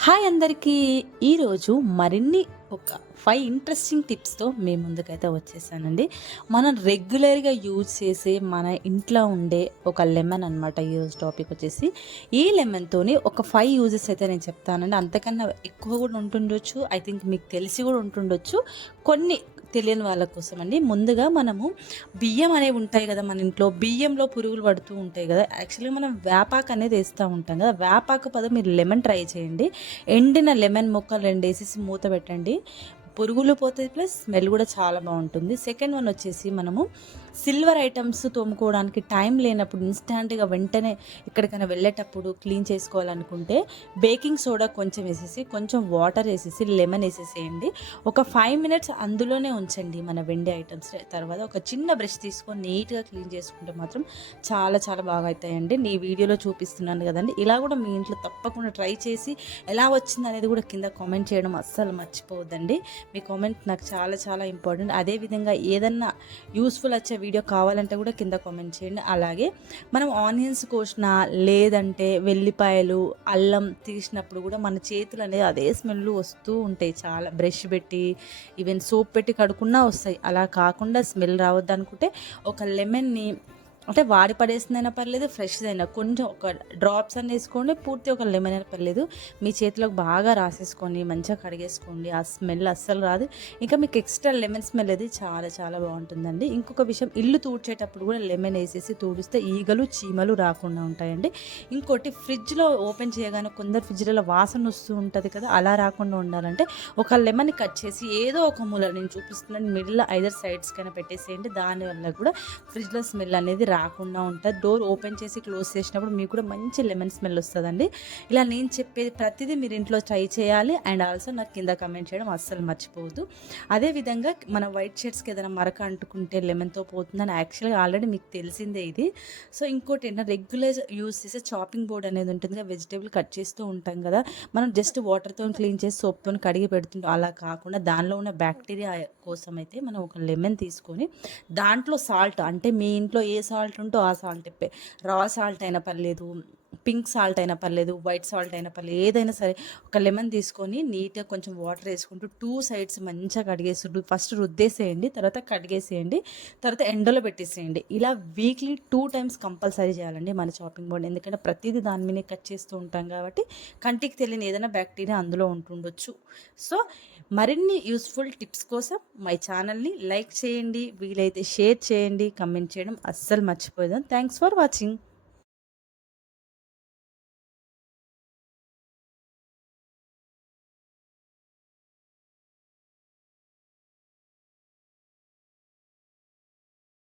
Hi అందరికీ! ఈరోజు మరిన్ని ఒక 5 ఇంట్రెస్టింగ్ టిప్స్‌తో మీ ముందుకైతే వచ్చేసానండి. మనం రెగ్యులర్‌గా యూజ్ చేసే మన ఇంట్లో ఉండే ఒక లెమన్ అనమాట ఈరోజు టాపిక్ వచ్చేసి. ఈ లెమన్‌తోని ఒక 5 యూజెస్ అయితే నేను చెప్తానండి. అంతకన్నా ఎక్కువ కూడా ఉంటుండొచ్చు. ఐ థింక్ మీకు తెలిసి కూడా ఉంటుండొచ్చు. కొన్ని తెలియని వాళ్ళ కోసమండి. ముందుగా మనము బియ్యం అనేవి ఉంటాయి కదా మన ఇంట్లో. బియ్యంలో పురుగులు పడుతూ ఉంటాయి కదా! యాక్చువల్‌గా మనం వేపాకు అనేది ఏస్తా ఉంటాం కదా! వేపాకు బదులు మీరు లెమన్ ట్రై చేయండి. ఎండిన లెమన్ ముక్కలు 2 ఏసేసి మూత పెట్టండి. పురుగులు పోతాయి, ప్లస్ స్మెల్ కూడా చాలా బాగుంటుంది. సెకండ్ వన్ వచ్చేసి మనము సిల్వర్ ఐటమ్స్ తోముకోవడానికి టైం లేనప్పుడు ఇన్స్టాంట్గా వెంటనే ఎక్కడికైనా వెళ్ళేటప్పుడు క్లీన్ చేసుకోవాలనుకుంటే బేకింగ్ సోడా కొంచెం వేసేసి, కొంచెం వాటర్ వేసేసి, లెమన్ వేసేసేయండి. ఒక 5 మినిట్స్ అందులోనే ఉంచండి మన వెండి ఐటమ్స్. తర్వాత ఒక చిన్న బ్రష్ తీసుకొని నీట్గా క్లీన్ చేసుకుంటే మాత్రం చాలా చాలా బాగా అవుతాయండి. నీ వీడియోలో చూపిస్తున్నాను కదండి, ఇలా కూడా మీ ఇంట్లో తప్పకుండా ట్రై చేసి ఎలా వచ్చింది అనేది కూడా కింద కామెంట్ చేయడం అస్సలు మర్చిపోవద్దండి. మీ కామెంట్ నాకు చాలా చాలా ఇంపార్టెంట్. అదేవిధంగా ఏదన్నా యూస్ఫుల్ వచ్చే వీడియో కావాలంటే కూడా కింద కామెంట్ చేయండి. అలాగే మనం ఆనియన్స్ కోసినా లేదంటే వెల్లిపాయలు, అల్లం తీసినప్పుడు కూడా మన చేతులు అనేది అదే స్మెల్ వస్తూ ఉంటాయి. చాలా బ్రష్ పెట్టి ఈవెన్ సోప్ పెట్టి కడుక్కున్నా వస్తాయి. అలా కాకుండా స్మెల్ రావద్దు అనుకుంటే ఒక లెమన్ని అంటే వాడి పడేసిందైనా పర్లేదు, ఫ్రెష్‌దైనా కొంచెం ఒక డ్రాప్స్ అన్ని వేసుకోండి. పూర్తి ఒక లెమన్ అయినా పర్లేదు. మీ చేతిలోకి బాగా రాసేసుకొని మంచిగా కడిగేసుకోండి. ఆ స్మెల్ అస్సలు రాదు. ఇంకా మీకు ఎక్స్ట్రా లెమన్ స్మెల్ అది చాలా చాలా బాగుంటుందండి. ఇంకొక విషయం, ఇల్లు తుడిచేటప్పుడు కూడా లెమన్ వేసేసి తుడిస్తే ఈగలు, చీమలు రాకుండా ఉంటాయండి. ఇంకోటి, ఫ్రిడ్జ్‌లో ఓపెన్ చేయగానే కొందరు ఫ్రిడ్జ్‌లలో వాసన వస్తూ ఉంటుంది కదా! అలా రాకుండా ఉండాలంటే ఒక లెమన్ కట్ చేసి ఏదో ఒక మూల, నేను చూపిస్తున్నాను మిడిల్‌లో ఐదర్ సైడ్స్‌కైనా పెట్టేసేయండి. దానివల్ల కూడా ఫ్రిడ్జ్‌లో స్మెల్ అనేది రాకుండా ఉంటుంది. డోర్ ఓపెన్ చేసి క్లోజ్ చేసినప్పుడు మీకు కూడా మంచి లెమన్ స్మెల్ వస్తుందండి. ఇలా నేను చెప్పేది ప్రతిదీ మీరు ఇంట్లో ట్రై చేయాలి. అండ్ ఆల్సో నాకు కింద కమెంట్ చేయడం అస్సలు మర్చిపోవద్దు. అదేవిధంగా మన వైట్ షర్ట్స్కి ఏదైనా మరక అంటుకుంటే లెమన్తో పోతుందని యాక్చువల్గా ఆల్రెడీ మీకు తెలిసిందే ఇది. సో ఇంకోటి ఏంటంటే, రెగ్యులర్ యూస్ చేసే చాపింగ్ బోర్డ్ అనేది ఉంటుంది కదా, వెజిటేబుల్ కట్ చేస్తూ ఉంటాం కదా, మనం జస్ట్ వాటర్తో క్లీన్ చేసి సోప్తో కడిగి పెడుతుంటాం. అలా కాకుండా దానిలో ఉన్న బ్యాక్టీరియా కోసం అయితే మనం ఒక లెమన్ తీసుకొని దాంట్లో సాల్ట్, అంటే మీ ఇంట్లో ఏ సాల్ట్ ఉంటో ఆ సాల్ట్ రా సాల్ట్ అయినా పర్లేదు, పింక్ సాల్ట్ అయినా పర్లేదు, వైట్ సాల్ట్ అయినా పర్లేదు, ఏదైనా సరే ఒక లెమన్ తీసుకొని నీట్గా కొంచెం వాటర్ వేసుకుంటూ 2 సైడ్స్ మంచిగా కడిగేసి ఫస్ట్ రుద్దేసేయండి, తర్వాత కడిగేసేయండి, తర్వాత ఎండలో పెట్టేసేయండి. ఇలా వీక్లీ 2 టైమ్స్ కంపల్సరీ చేయాలండి మన చాపింగ్ బోర్డ్. ఎందుకంటే ప్రతిదీ దాని మీద కట్ చేస్తూ ఉంటాం కాబట్టి కంటికి తెలియని ఏదైనా బ్యాక్టీరియా అందులో ఉంటుండొచ్చు. సో మరిన్ని యూస్ఫుల్ టిప్స్ కోసం మై ఛానల్ని లైక్ చేయండి, వీలైతే షేర్ చేయండి, కమెంట్ చేయడం అస్సలు మర్చిపోయేదాం. Thanks for watching.